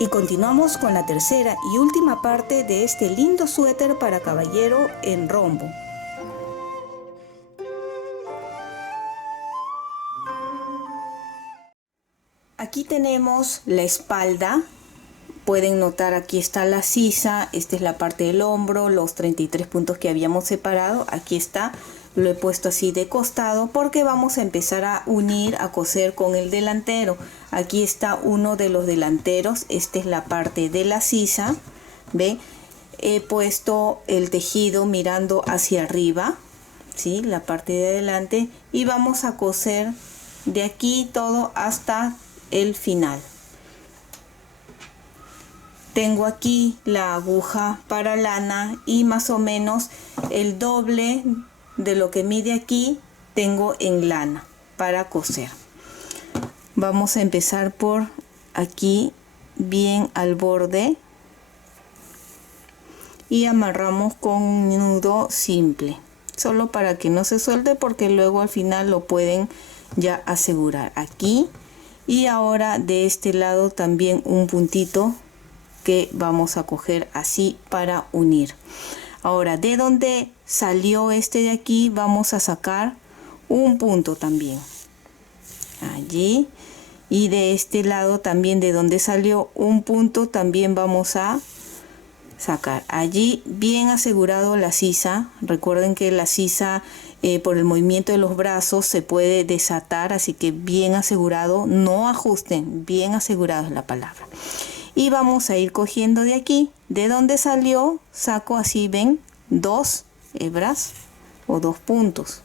Y continuamos con la tercera y última parte de este lindo suéter para caballero en rombo. Aquí tenemos la espalda. Pueden notar, aquí está la sisa, esta es la parte del hombro, los 33 puntos que habíamos separado, aquí está, lo he puesto así de costado porque vamos a empezar a unir, a coser con el delantero. Aquí está uno de los delanteros, esta es la parte de la sisa, ¿ve? He puesto el tejido mirando hacia arriba, ¿sí? La parte de adelante, y vamos a coser de aquí todo hasta el final. Tengo aquí la aguja para lana y más o menos el doble de lo que mide aquí tengo en lana para coser. Vamos a empezar por aquí bien al borde y amarramos con un nudo simple, solo para que no se suelte porque luego al final lo pueden ya asegurar aquí. Y ahora de este lado también un puntito que vamos a coger así para unir. Ahora de donde salió este de aquí vamos a sacar un punto también allí, y de este lado también de donde salió un punto también vamos a sacar allí, bien asegurado la sisa. Recuerden que la sisa por el movimiento de los brazos se puede desatar, así que bien asegurado, no ajusten, bien asegurado es la palabra. Y vamos a ir cogiendo de aquí, de donde salió, saco así, ven, 2 hebras o 2 puntos.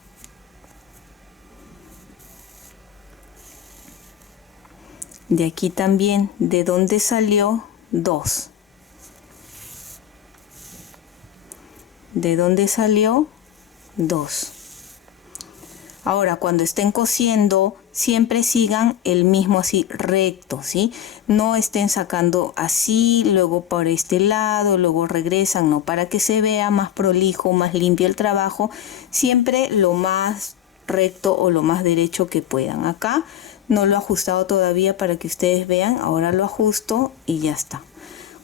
De aquí también, de donde salió, 2. De donde salió, 2. Ahora, cuando estén cosiendo, siempre sigan el mismo así recto, ¿sí? No estén sacando así, luego por este lado, luego regresan, no, para que se vea más prolijo, más limpio el trabajo, siempre lo más recto o lo más derecho que puedan. Acá no lo he ajustado todavía para que ustedes vean, ahora lo ajusto y ya está.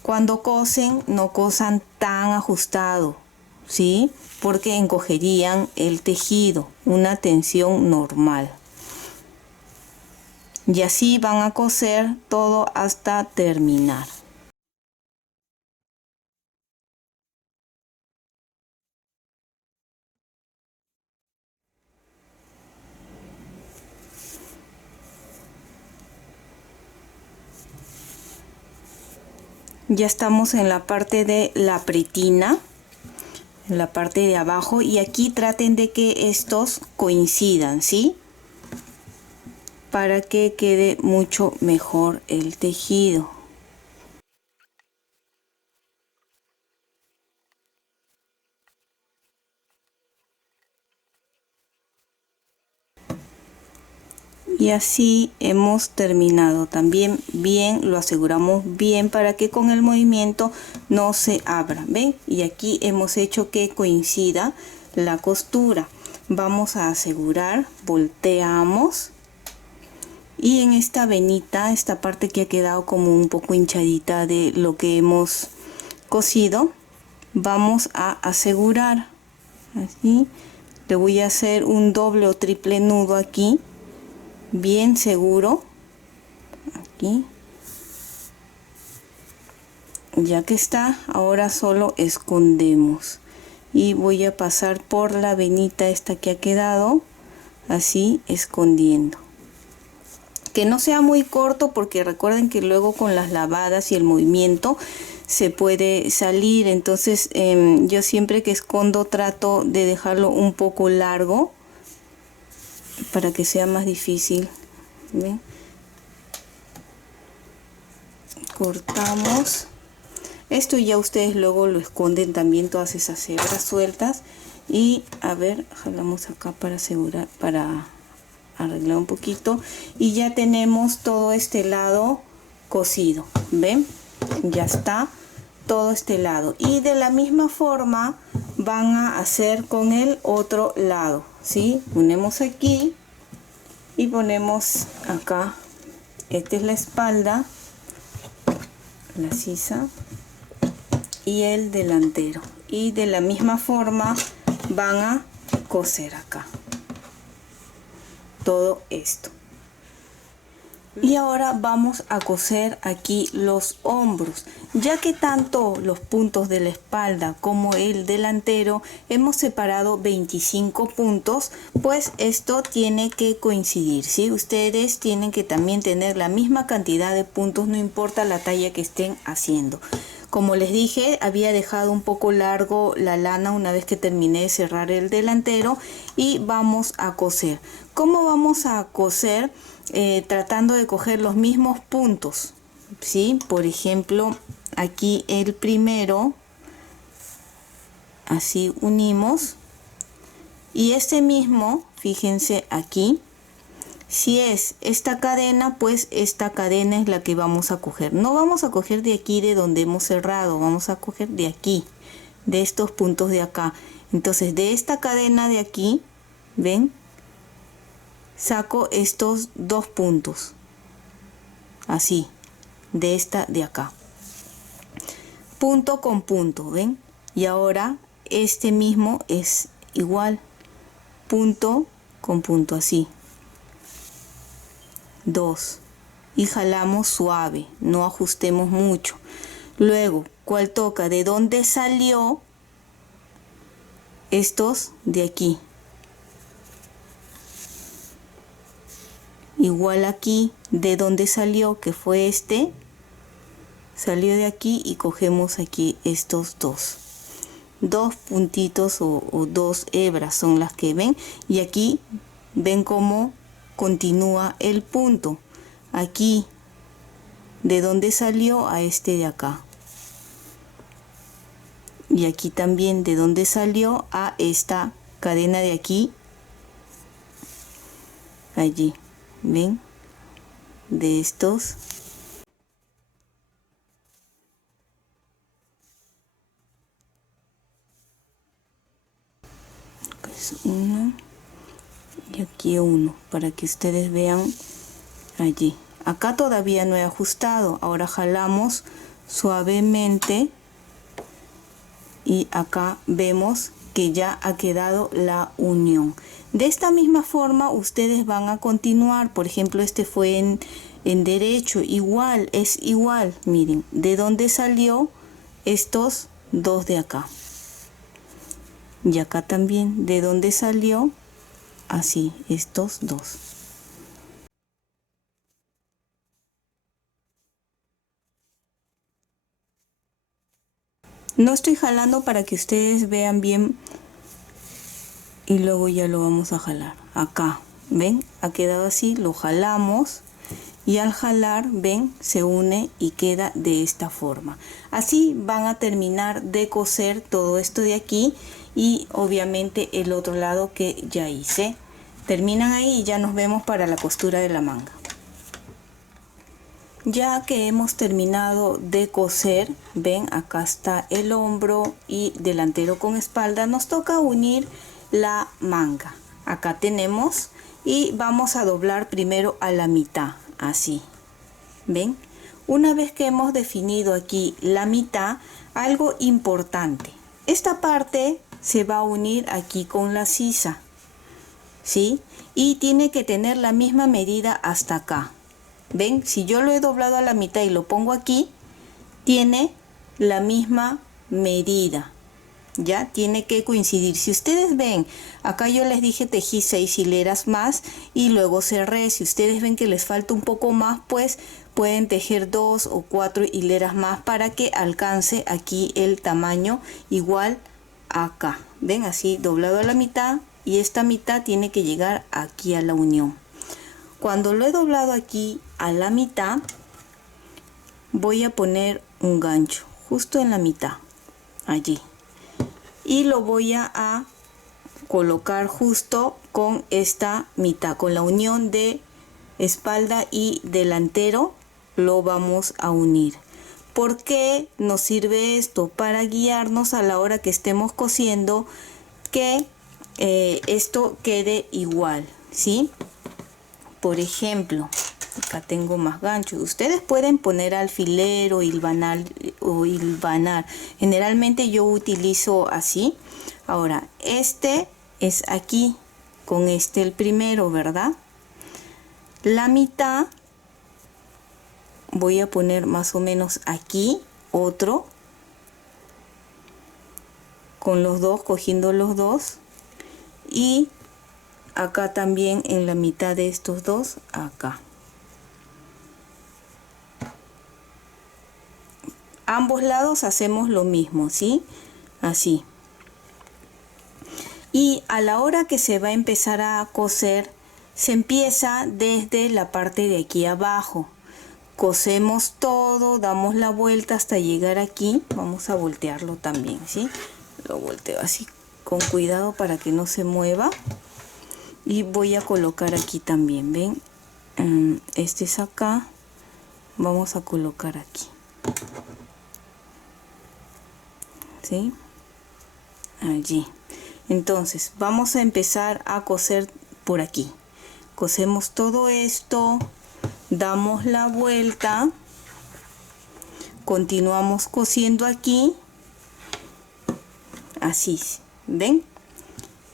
Cuando cosen, no cosan tan ajustado, ¿sí? Porque encogerían el tejido, una tensión normal. Y así van a coser todo hasta terminar. Ya estamos en la parte de la pretina, en la parte de abajo, y aquí traten de que estos coincidan, ¿sí? Para que quede mucho mejor el tejido. Y así hemos terminado. También bien, lo aseguramos bien para que con el movimiento no se abra, ¿ven? Y aquí hemos hecho que coincida la costura. Vamos a asegurar, volteamos, y en esta venita, esta parte que ha quedado como un poco hinchadita de lo que hemos cosido, vamos a asegurar así. Le voy a hacer un doble o triple nudo aquí, bien seguro, aquí. Ya que está, ahora solo escondemos y voy a pasar por la venita esta que ha quedado así, escondiendo. Que no sea muy corto porque recuerden que luego con las lavadas y el movimiento se puede salir. Entonces yo siempre que escondo trato de dejarlo un poco largo para que sea más difícil. ¿Ven? Cortamos. Esto ya ustedes luego lo esconden también, todas esas hebras sueltas. Y a ver, jalamos acá para asegurar, para arreglar un poquito, y ya tenemos todo este lado cosido. ¿Ven? Ya está todo este lado, y de la misma forma van a hacer con el otro lado, ¿sí? Ponemos aquí y ponemos acá. Esta es la espalda, la sisa y el delantero, y de la misma forma van a coser acá todo esto. Y ahora vamos a coser aquí los hombros, ya que tanto los puntos de la espalda como el delantero hemos separado 25 puntos, pues esto tiene que coincidir, ¿sí? Ustedes tienen que también tener la misma cantidad de puntos, no importa la talla que estén haciendo. Como les dije, había dejado un poco largo la lana una vez que terminé de cerrar el delantero, y vamos a coser. ¿Cómo vamos a coser? Tratando de coger los mismos puntos, ¿sí? Por ejemplo, aquí el primero, así unimos, y este mismo, fíjense aquí, si es esta cadena, pues esta cadena es la que vamos a coger. No vamos a coger de aquí de donde hemos cerrado, vamos a coger de aquí, de estos puntos de acá. Entonces de esta cadena de aquí, ¿ven? Saco estos dos puntos, así, de esta de acá, punto con punto, ¿ven? Y ahora este mismo es igual, punto con punto, así, dos, y jalamos suave, no ajustemos mucho. Luego, ¿cuál toca? ¿De dónde salió? Estos de aquí. Igual aquí, de donde salió, que fue este, salió de aquí, y cogemos aquí estos dos puntitos o dos hebras son las que ven, y aquí ven cómo continúa el punto, aquí de donde salió a este de acá, y aquí también de donde salió a esta cadena de aquí, allí. ¿Ven? De estos. Acá es uno. Y aquí uno. Para que ustedes vean allí. Acá todavía no he ajustado. Ahora jalamos suavemente. Y acá vemos que ya ha quedado la unión. De esta misma forma ustedes van a continuar. Por ejemplo, este fue en derecho, igual, es igual. Miren, de dónde salió estos dos de acá, y acá también de dónde salió, así, estos dos. No estoy jalando para que ustedes vean bien, y luego ya lo vamos a jalar. Acá, ¿ven? Ha quedado así, lo jalamos, y al jalar, ¿ven? Se une y queda de esta forma. Así van a terminar de coser todo esto de aquí, y obviamente el otro lado que ya hice. Terminan ahí y ya nos vemos para la costura de la manga. Ya que hemos terminado de coser, ven, acá está el hombro y delantero con espalda, nos toca unir la manga. Acá tenemos, y vamos a doblar primero a la mitad, así, ven. Una vez que hemos definido aquí la mitad, algo importante, esta parte se va a unir aquí con la sisa, ¿sí? Y tiene que tener la misma medida hasta acá. ¿Ven? Si yo lo he doblado a la mitad y lo pongo aquí, tiene la misma medida. Ya tiene que coincidir. Si ustedes ven, acá yo les dije tejí 6 hileras más y luego cerré. Si ustedes ven que les falta un poco más, pues pueden tejer 2 o 4 hileras más para que alcance aquí el tamaño igual acá. Ven, así doblado a la mitad, y esta mitad tiene que llegar aquí a la unión. Cuando lo he doblado aquí a la mitad, voy a poner un gancho justo en la mitad, allí, y lo voy a colocar justo con esta mitad, con la unión de espalda y delantero, lo vamos a unir. ¿Por qué nos sirve esto? Para guiarnos a la hora que estemos cosiendo, que esto quede igual, ¿sí? Por ejemplo, Acá tengo más ganchos. Ustedes pueden poner alfiler o hilvanar, Generalmente yo utilizo así. Ahora, este es aquí, con este el primero, ¿verdad? La mitad voy a poner más o menos aquí, otro, con los dos, cogiendo los dos. Y acá también en la mitad de estos dos, acá. Ambos lados hacemos lo mismo, ¿sí? Así. Y a la hora que se va a empezar a coser, se empieza desde la parte de aquí abajo. Cosemos todo, damos la vuelta hasta llegar aquí. Vamos a voltearlo también, ¿sí? Lo volteo así con cuidado para que no se mueva. Y voy a colocar aquí también, ¿ven? Este es acá. Vamos a colocar aquí. ¿Sí? Allí. Entonces vamos a empezar a coser por aquí. Cosemos todo esto, damos la vuelta, continuamos cosiendo aquí, así, ¿ven?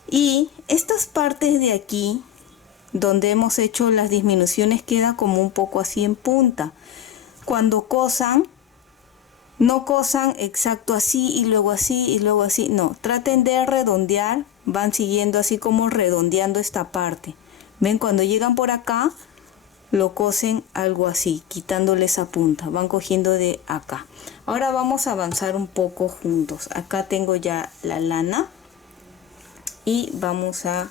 Y estas partes de aquí donde hemos hecho las disminuciones queda como un poco así en punta. Cuando cosan, no cosan exacto así y luego así y luego así, no, traten de redondear, van siguiendo así como redondeando esta parte. Ven, cuando llegan por acá, lo cosen algo así, quitándole esa punta, van cogiendo de acá. Ahora vamos a avanzar un poco juntos. Acá tengo ya la lana y vamos a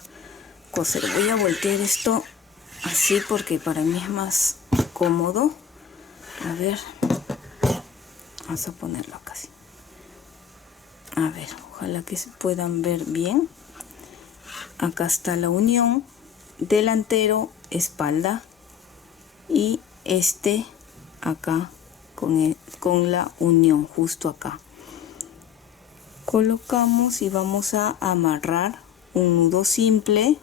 coser. Voy a voltear esto así porque para mí es más cómodo. A ver. Vamos a ponerlo acá así. A ver, ojalá que se puedan ver bien. Acá está la unión, delantero, espalda, y este acá con la unión justo acá. Colocamos y vamos a amarrar un nudo simple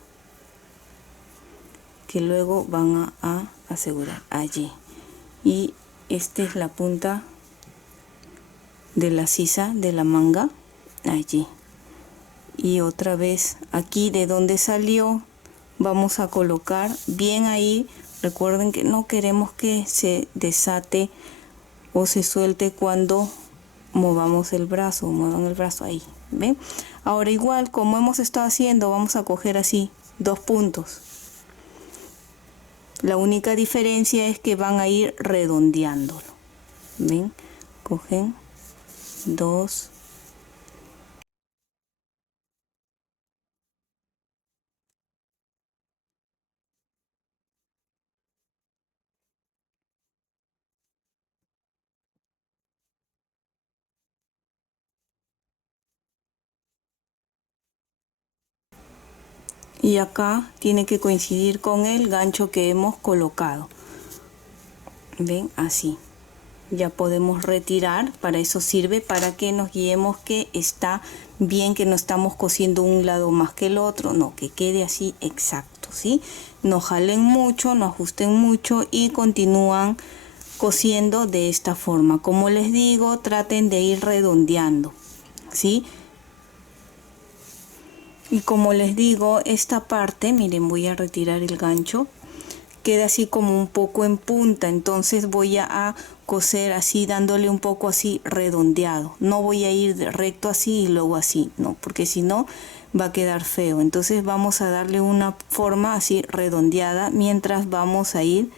que luego van a asegurar allí. Y esta es la punta de la sisa de la manga, allí. Y otra vez aquí de donde salió vamos a colocar bien ahí. Recuerden que no queremos que se desate o se suelte cuando movamos el brazo, muevan el brazo ahí, ¿ven? Ahora igual como hemos estado haciendo, vamos a coger así 2 puntos. La única diferencia es que van a ir redondeándolo, ¿ven? Cogen 2. Y acá tiene que coincidir con el gancho que hemos colocado. Ven, así. Ya podemos retirar. Para eso sirve, para que nos guiemos que está bien, que no estamos cosiendo un lado más que el otro. No, que quede así exacto, ¿sí? No jalen mucho, no ajusten mucho y continúan cosiendo de esta forma. Como les digo, traten de ir redondeando, ¿sí? Y como les digo, esta parte, miren, voy a retirar el gancho, queda así como un poco en punta, entonces voy a coser así, dándole un poco así redondeado. No voy a ir recto así y luego así, no, porque si no va a quedar feo. Entonces vamos a darle una forma así redondeada mientras vamos a ir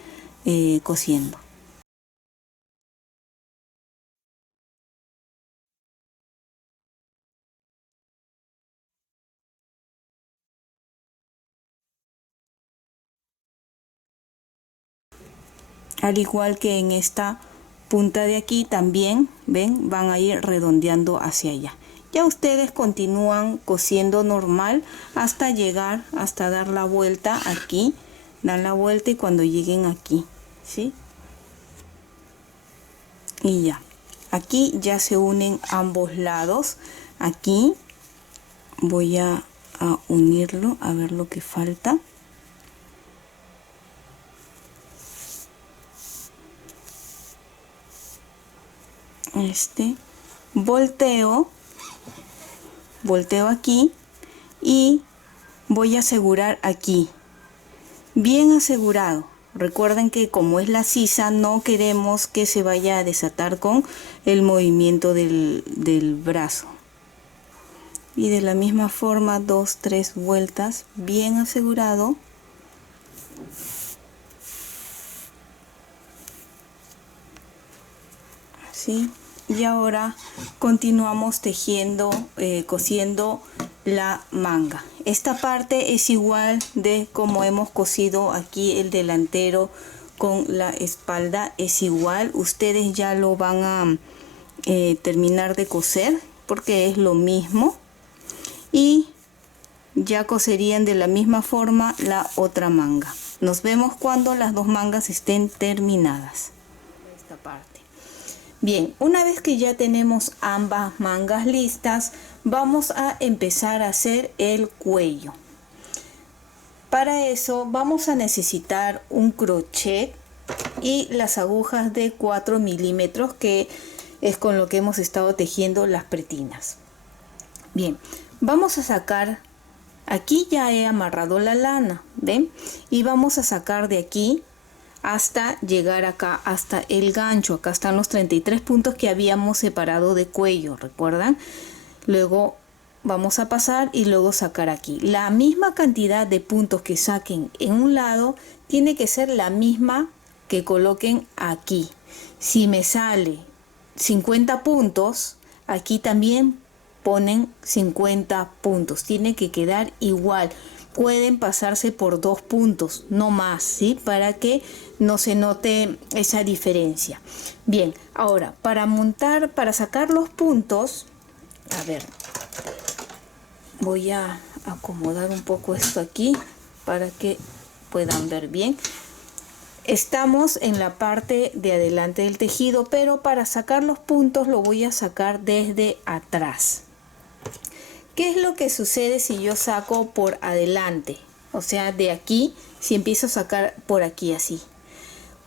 cosiendo. Al igual que en esta punta de aquí también, ven, van a ir redondeando hacia allá. Ya ustedes continúan cosiendo normal hasta llegar, hasta dar la vuelta aquí, dan la vuelta y cuando lleguen aquí, ¿sí? Y ya, aquí ya se unen ambos lados. Aquí voy a unirlo, a ver lo que falta. volteo aquí y voy a asegurar aquí, bien asegurado. Recuerden que como es la sisa, no queremos que se vaya a desatar con el movimiento del brazo. Y de la misma forma 2, 3 vueltas, bien asegurado. Así. Y ahora continuamos tejiendo, cosiendo la manga. Esta parte es igual de como hemos cosido aquí el delantero con la espalda, es igual. Ustedes ya lo van a terminar de coser porque es lo mismo, y ya coserían de la misma forma la otra manga. Nos vemos cuando las dos mangas estén terminadas. Esta parte. Bien, una vez que ya tenemos ambas mangas listas, vamos a empezar a hacer el cuello. Para eso vamos a necesitar un crochet y las agujas de 4 milímetros, que es con lo que hemos estado tejiendo las pretinas. Bien, vamos a sacar, aquí ya he amarrado la lana, ¿ven? Y vamos a sacar de aquí hasta llegar acá, hasta el gancho. Acá están los 33 puntos que habíamos separado de cuello, ¿recuerdan? Luego vamos a pasar y luego sacar aquí. La misma cantidad de puntos que saquen en un lado tiene que ser la misma que coloquen aquí. Si me sale 50 puntos, aquí también ponen 50 puntos. Tiene que quedar igual. Pueden pasarse por 2 puntos, no más, ¿sí? Para que no se note esa diferencia. Bien, ahora para montar, para sacar los puntos, a ver, voy a acomodar un poco esto aquí para que puedan ver bien. Estamos en la parte de adelante del tejido, pero para sacar los puntos lo voy a sacar desde atrás. ¿Qué es lo que sucede si yo saco por adelante? O sea, de aquí, si empiezo a sacar por aquí así,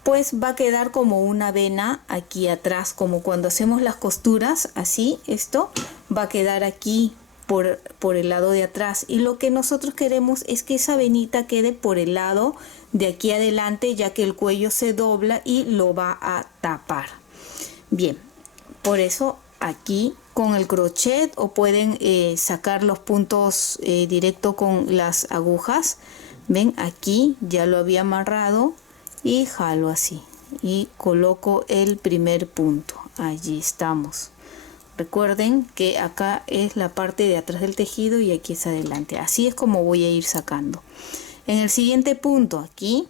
pues va a quedar como una vena aquí atrás, como cuando hacemos las costuras, así, esto va a quedar aquí por el lado de atrás. Y lo que nosotros queremos es que esa venita quede por el lado de aquí adelante, ya que el cuello se dobla y lo va a tapar. Bien, por eso aquí con el crochet, o pueden sacar los puntos directo con las agujas. Ven, aquí ya lo había amarrado y jalo así y coloco el primer punto. Allí estamos. Recuerden que acá es la parte de atrás del tejido y aquí es adelante. Así es como voy a ir sacando. En el siguiente punto, aquí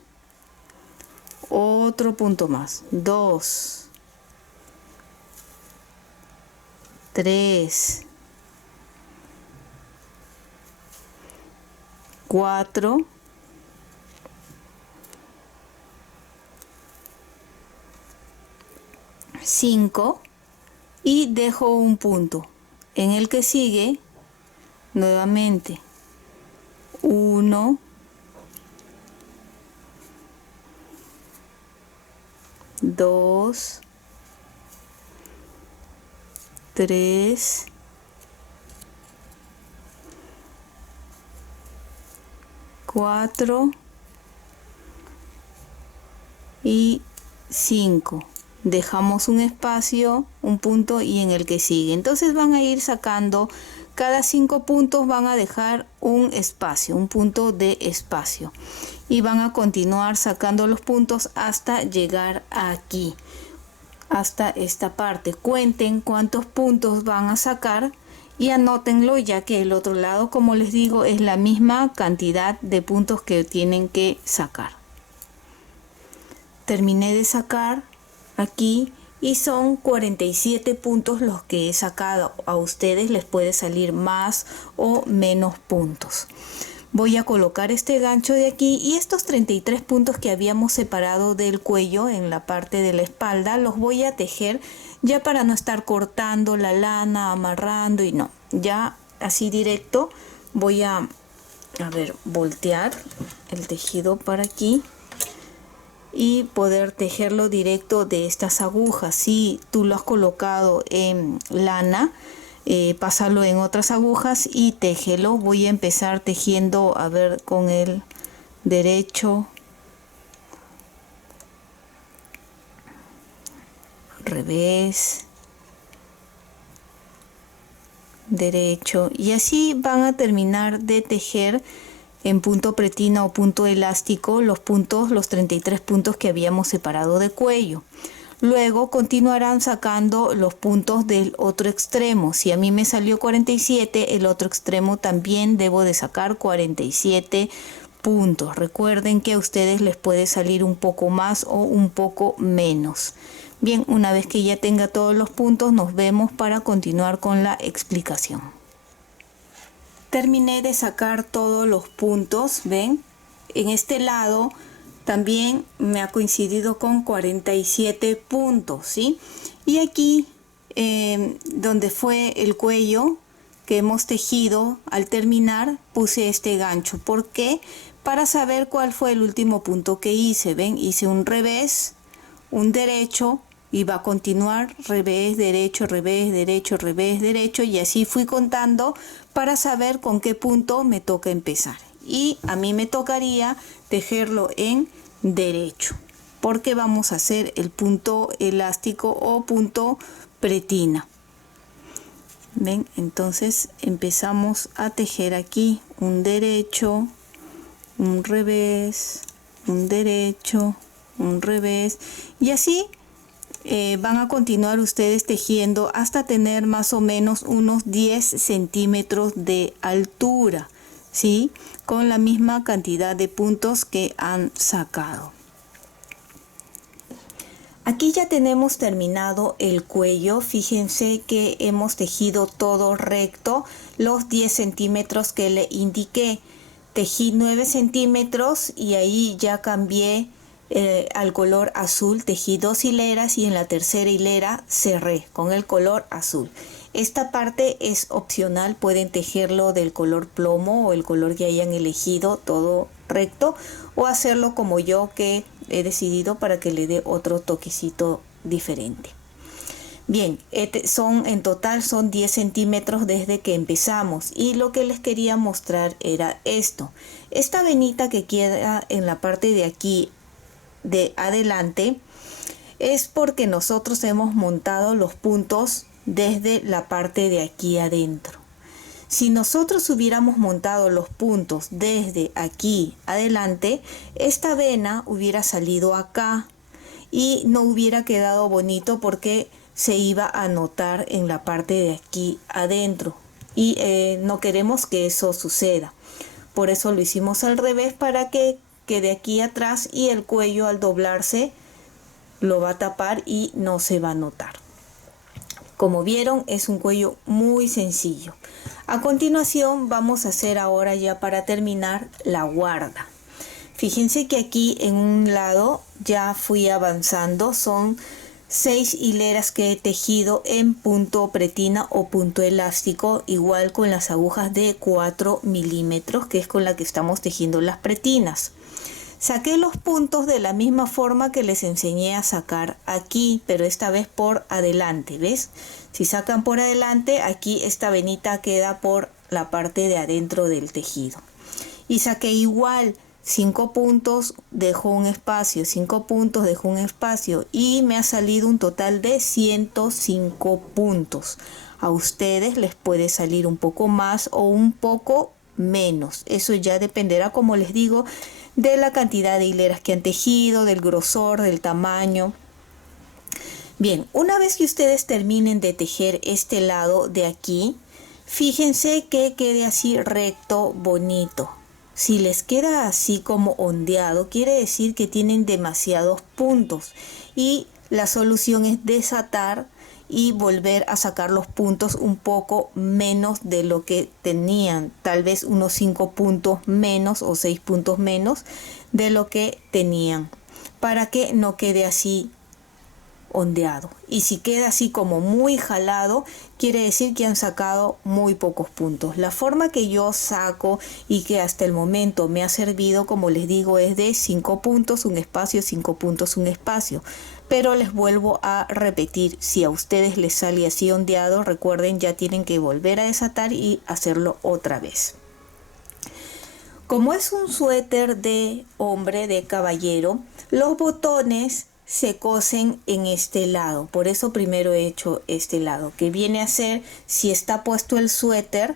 otro punto más. 2, 3, 4, 5 y dejo un punto. En el que sigue, nuevamente 1, 2, 3, 4 y 5. Dejamos un espacio, un punto, y en el que sigue. Entonces van a ir sacando, cada 5 puntos van a dejar un espacio, un punto de espacio, y van a continuar sacando los puntos hasta llegar aquí, hasta esta parte. Cuenten cuántos puntos van a sacar y anótenlo, ya que el otro lado, como les digo, es la misma cantidad de puntos que tienen que sacar. Terminé de sacar aquí y son 47 puntos los que he sacado. A ustedes les puede salir más o menos puntos. Voy a colocar este gancho de aquí y estos 33 puntos que habíamos separado del cuello en la parte de la espalda los voy a tejer, ya para no estar cortando la lana, amarrando, y no, ya así directo. Voy a ver, voltear el tejido para aquí y poder tejerlo directo de estas agujas. Si tú lo has colocado en lana, pásalo en otras agujas y téjelo. Voy a empezar tejiendo, a ver, con el derecho, revés, derecho, y así van a terminar de tejer en punto pretina o punto elástico los 33 puntos que habíamos separado de cuello. Luego continuarán sacando los puntos del otro extremo. Si a mí me salió 47, el otro extremo también debo de sacar 47 puntos. Recuerden que a ustedes les puede salir un poco más o un poco menos. Bien, una vez que ya tenga todos los puntos, nos vemos para continuar con la explicación. Terminé de sacar todos los puntos, ¿ven? En este lado también me ha coincidido con 47 puntos, ¿sí? Y aquí, donde fue el cuello que hemos tejido, al terminar puse este gancho. ¿Por qué? Para saber cuál fue el último punto que hice, ¿ven? Hice un revés, un derecho, y va a continuar revés, derecho, revés, derecho, revés, derecho, y así fui contando para saber con qué punto me toca empezar. Y a mí me tocaría tejerlo en derecho, porque vamos a hacer el punto elástico o punto pretina. ¿Ven? Entonces empezamos a tejer aquí un derecho, un revés, un derecho, un revés, y así van a continuar ustedes tejiendo hasta tener más o menos unos 10 centímetros de altura, ¿sí? Con la misma cantidad de puntos que han sacado. Aquí ya tenemos terminado el cuello. Fíjense que hemos tejido todo recto, los 10 centímetros que le indiqué. Tejí 9 centímetros y ahí ya cambié al color azul, tejí 2 hileras y en la tercera hilera cerré con el color azul. Esta parte es opcional, pueden tejerlo del color plomo o el color que hayan elegido, todo recto, o hacerlo como yo, que he decidido para que le dé otro toquecito diferente. Bien, en total son 10 centímetros desde que empezamos, y lo que les quería mostrar era esto. Esta venita que queda en la parte de aquí de adelante es porque nosotros hemos montado los puntos desde la parte de aquí adentro. Si nosotros hubiéramos montado los puntos desde aquí adelante, esta vena hubiera salido acá y no hubiera quedado bonito porque se iba a notar en la parte de aquí adentro, y no queremos que eso suceda. Por eso lo hicimos al revés, para que quede aquí atrás, y el cuello al doblarse lo va a tapar y no se va a notar. Como vieron, es un cuello muy sencillo. A continuación vamos a hacer ahora, ya para terminar, la guarda. Fíjense que aquí en un lado ya fui avanzando, son 6 hileras que he tejido en punto pretina o punto elástico, igual con las agujas de 4 milímetros, que es con la que estamos tejiendo las pretinas. Saqué los puntos de la misma forma que les enseñé a sacar aquí, pero esta vez por adelante, ¿ves? Si sacan por adelante, aquí esta venita queda por la parte de adentro del tejido. Y saqué igual 5 puntos, dejo un espacio, 5 puntos, dejo un espacio, y me ha salido un total de 105 puntos. A ustedes les puede salir un poco más o un poco menos. Eso ya dependerá, como les digo, de la cantidad de hileras que han tejido, del grosor, del tamaño. Bien, una vez que ustedes terminen de tejer este lado de aquí, fíjense que quede así recto, bonito. Si les queda así como ondeado, quiere decir que tienen demasiados puntos, y la solución es desatar y volver a sacar los puntos un poco menos de lo que tenían, tal vez unos 5 puntos menos o 6 puntos menos de lo que tenían, para que no quede así ondeado, y si queda así como muy jalado, quiere decir que han sacado muy pocos puntos. La forma que yo saco y que hasta el momento me ha servido, como les digo, es de 5 puntos, un espacio, 5 puntos, un espacio. Pero les vuelvo a repetir, si a ustedes les sale así ondeado, recuerden, ya tienen que volver a desatar y hacerlo otra vez. Como es un suéter de hombre, de caballero, los botones se cosen en este lado. Por eso primero he hecho este lado, que viene a ser, si está puesto el suéter,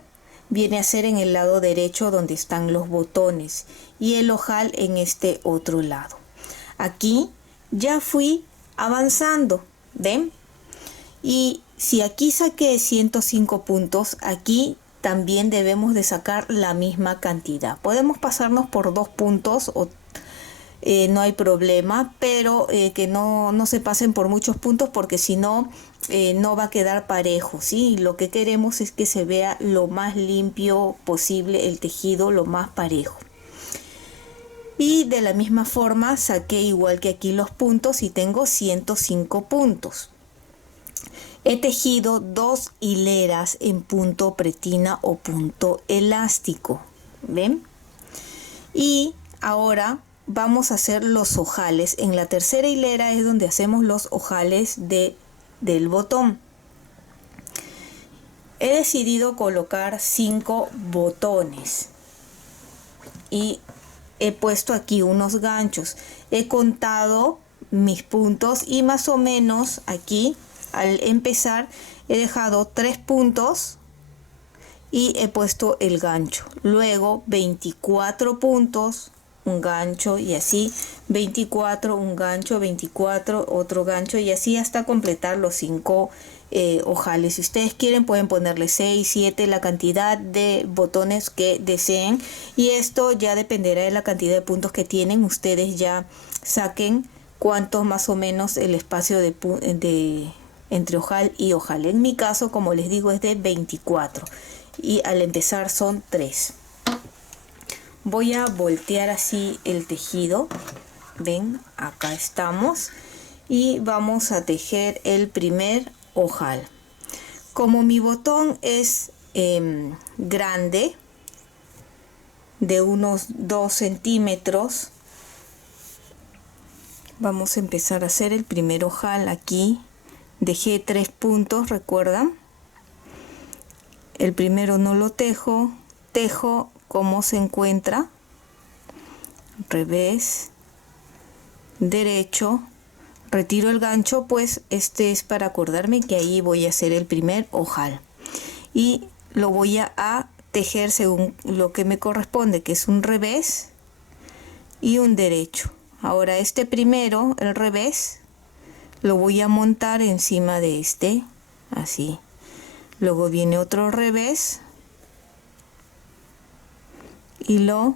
viene a ser en el lado derecho donde están los botones, y el ojal en este otro lado. Aquí ya fui avanzando, ¿ven? Y si aquí saqué 105 puntos, aquí también debemos de sacar la misma cantidad. Podemos pasarnos por 2 puntos o no hay problema, pero que no se pasen por muchos puntos, porque si no, no va a quedar parejo, ¿sí? Lo que queremos es que se vea lo más limpio posible el tejido, lo más parejo. Y de la misma forma saqué igual que aquí los puntos y tengo 105 puntos. He tejido 2 hileras en punto pretina o punto elástico, ¿ven? Y ahora vamos a hacer los ojales. En la tercera hilera es donde hacemos los ojales del botón. He decidido colocar 5 botones y he puesto aquí unos ganchos. He contado mis puntos y más o menos aquí al empezar he dejado 3 puntos y he puesto el gancho. Luego 24 puntos, un gancho, y así 24, un gancho, 24, otro gancho, y así hasta completar los 5 ojales. Si ustedes quieren pueden ponerle 6, 7, la cantidad de botones que deseen, y esto ya dependerá de la cantidad de puntos que tienen. Ustedes ya saquen cuánto más o menos el espacio entre ojal y ojal. En mi caso, como les digo, es de 24 y al empezar son 3. Voy a voltear así el tejido, ven, acá estamos, y vamos a tejer el primer ojal. Como mi botón es grande, de unos 2 centímetros, vamos a empezar a hacer el primer ojal. Aquí dejé 3 puntos, recuerdan. El primero no lo tejo, tejo como se encuentra, revés, derecho, retiro el gancho, pues este es para acordarme que ahí voy a hacer el primer ojal y lo voy a tejer según lo que me corresponde, que es un revés y un derecho. Ahora este primero, el revés, lo voy a montar encima de este, así. Luego viene otro revés y lo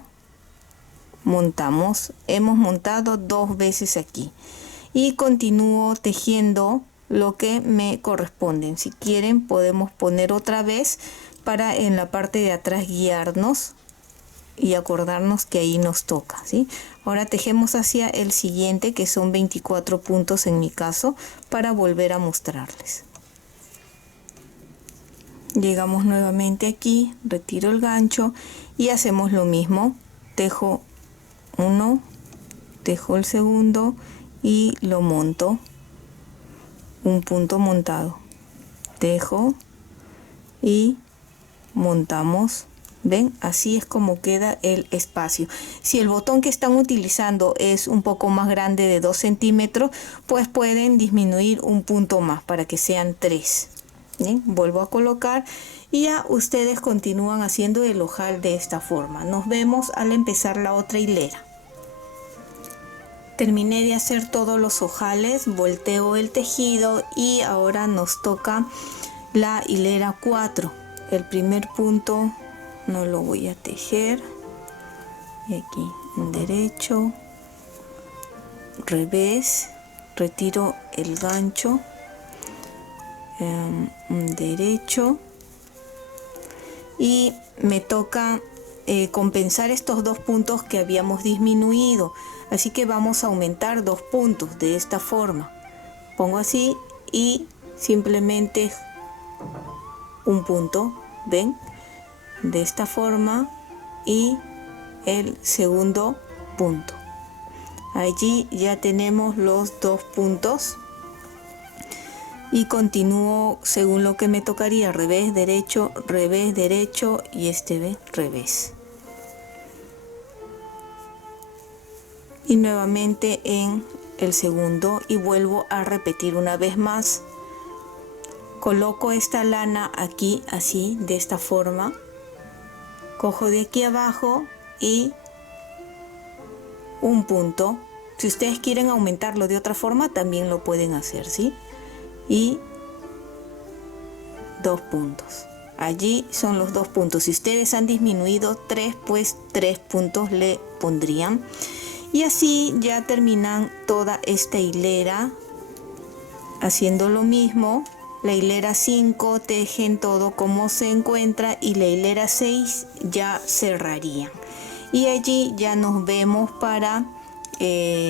montamos. Hemos montado 2 veces aquí y continúo tejiendo lo que me corresponden. Si quieren podemos poner otra vez para en la parte de atrás guiarnos y acordarnos que ahí nos toca, ¿sí? Ahora tejemos hacia el siguiente, que son 24 puntos en mi caso, para volver a mostrarles. Llegamos nuevamente aquí, retiro el gancho y hacemos lo mismo. Tejo uno, tejo el segundo y lo monto. Un punto montado. Tejo y montamos. ¿Ven? Así es como queda el espacio. Si el botón que están utilizando es un poco más grande, de 2 centímetros, pues pueden disminuir un punto más para que sean 3. ¿Bien? Vuelvo a colocar y ya ustedes continúan haciendo el ojal de esta forma. Nos vemos al empezar la otra hilera. Terminé de hacer todos los ojales, volteo el tejido y ahora nos toca la hilera 4. El primer punto no lo voy a tejer, y aquí un derecho, revés, retiro el gancho, un derecho, y me toca compensar estos 2 puntos que habíamos disminuido, así que vamos a aumentar 2 puntos de esta forma. pongo así y simplemente un punto, ven, de esta forma, y el segundo punto. Allí ya tenemos los 2 puntos y continúo según lo que me tocaría: revés, derecho y este ve revés. Y nuevamente en el segundo y vuelvo a repetir una vez más. Coloco esta lana aquí así, de esta forma, cojo de aquí abajo y un punto. Si ustedes quieren aumentarlo de otra forma también lo pueden hacer, ¿sí? Y 2 puntos. Allí son los 2 puntos. Si ustedes han disminuido 3, pues 3 puntos le pondrían. Y así ya terminan toda esta hilera haciendo lo mismo. La hilera 5 tejen todo como se encuentra y la hilera 6 ya cerrarían. Y allí ya nos vemos para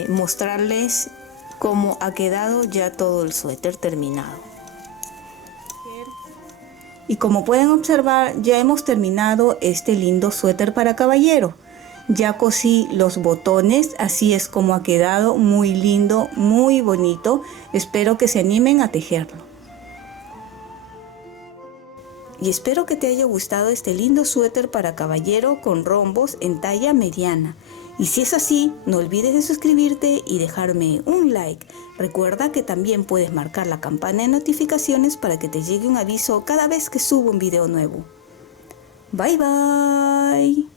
mostrarles cómo ha quedado ya todo el suéter terminado. Y como pueden observar, ya hemos terminado este lindo suéter para caballero. Ya cosí los botones, así es como ha quedado, muy lindo, muy bonito. Espero que se animen a tejerlo. Y espero que te haya gustado este lindo suéter para caballero con rombos en talla mediana. Y si es así, no olvides de suscribirte y dejarme un like. Recuerda que también puedes marcar la campana de notificaciones para que te llegue un aviso cada vez que subo un video nuevo. Bye bye.